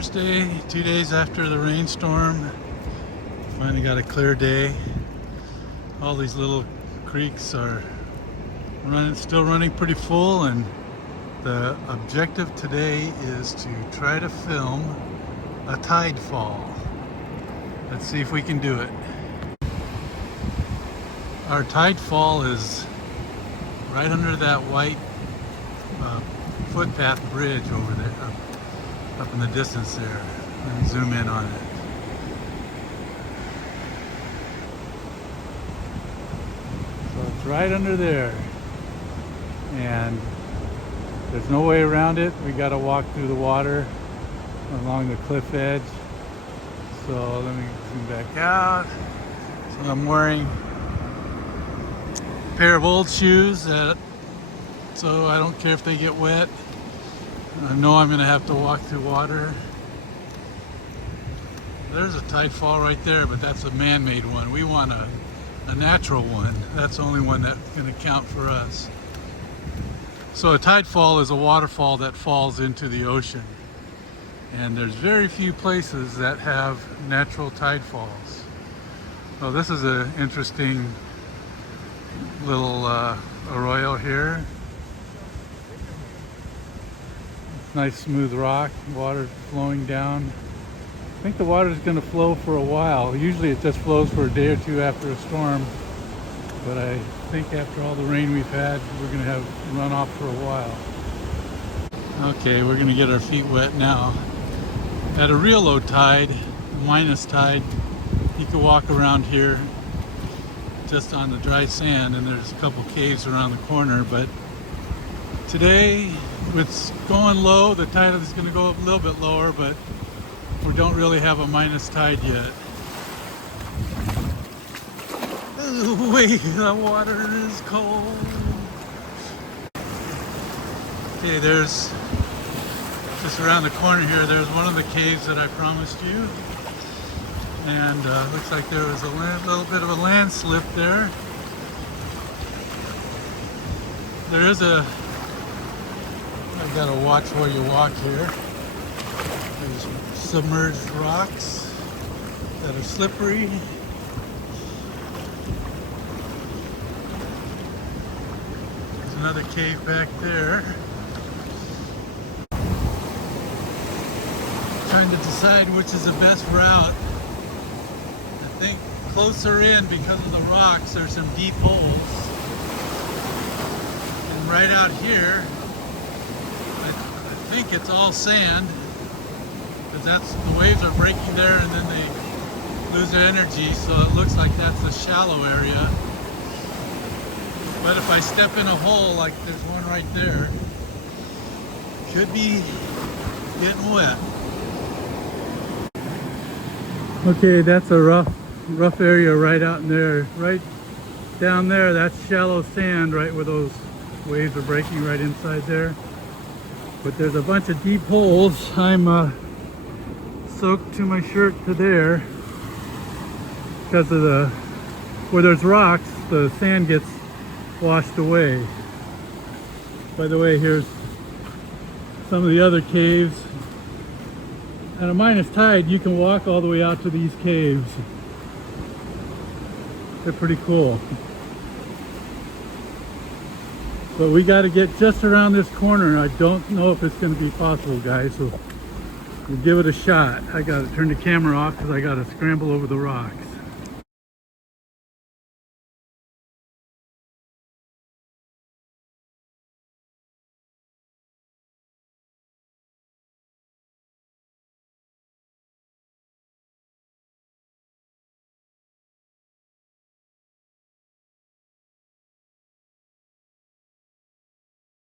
Thursday, 2 days after the rainstorm. Finally got a clear day. All these little creeks are still running pretty full, and the objective today is to try to film a tide fall. Let's see if we can do it. Our tide fall is right under that white footpath bridge over there, up in the distance there. Let me zoom in on it. So it's right under there, and there's no way around it. We got to walk through the water along the cliff edge. So let me zoom back out. So I'm wearing a pair of old shoes so I don't care if they get wet. I know I'm going to have to walk through water. There's a tide fall right there, but that's a man-made one. We want a natural one. That's the only one that's going to count for us. So a tide fall is a waterfall that falls into the ocean. And there's very few places that have natural tide falls. So this is an interesting little arroyo here. Nice smooth rock, water flowing down. I think the water is going to flow for a while. Usually it just flows for a day or two after a storm, but I think after all the rain we've had, we're going to have runoff for a while. Okay, we're going to get our feet wet now. At a real low tide, minus tide, you can walk around here just on the dry sand, and there's a couple caves around the corner, but today, it's going low. The tide is going to go a little bit lower, but we don't really have a minus tide yet. Ooh, wait, the water is cold. Okay, there's just around the corner here, there's one of the caves that I promised you. And looks like there was a little bit of a landslip there. There is I've got to watch where you walk here. There's submerged rocks that are slippery. There's another cave back there. Trying to decide which is the best route. I think closer in, because of the rocks, there's some deep holes. And right out here, I think it's all sand, because the waves are breaking there and then they lose their energy, so it looks like that's the shallow area. But if I step in a hole, like there's one right there, could be getting wet. Okay, that's a rough area right out in there. Right down there, that's shallow sand, right where those waves are breaking right inside there. But there's a bunch of deep holes. I'm soaked to my shirt to there because of where there's rocks, the sand gets washed away. By the way, here's some of the other caves. At a minus tide, you can walk all the way out to these caves. They're pretty cool. But we got to get just around this corner. I don't know if it's going to be possible, guys, so we'll give it a shot. I got to turn the camera off because I got to scramble over the rocks.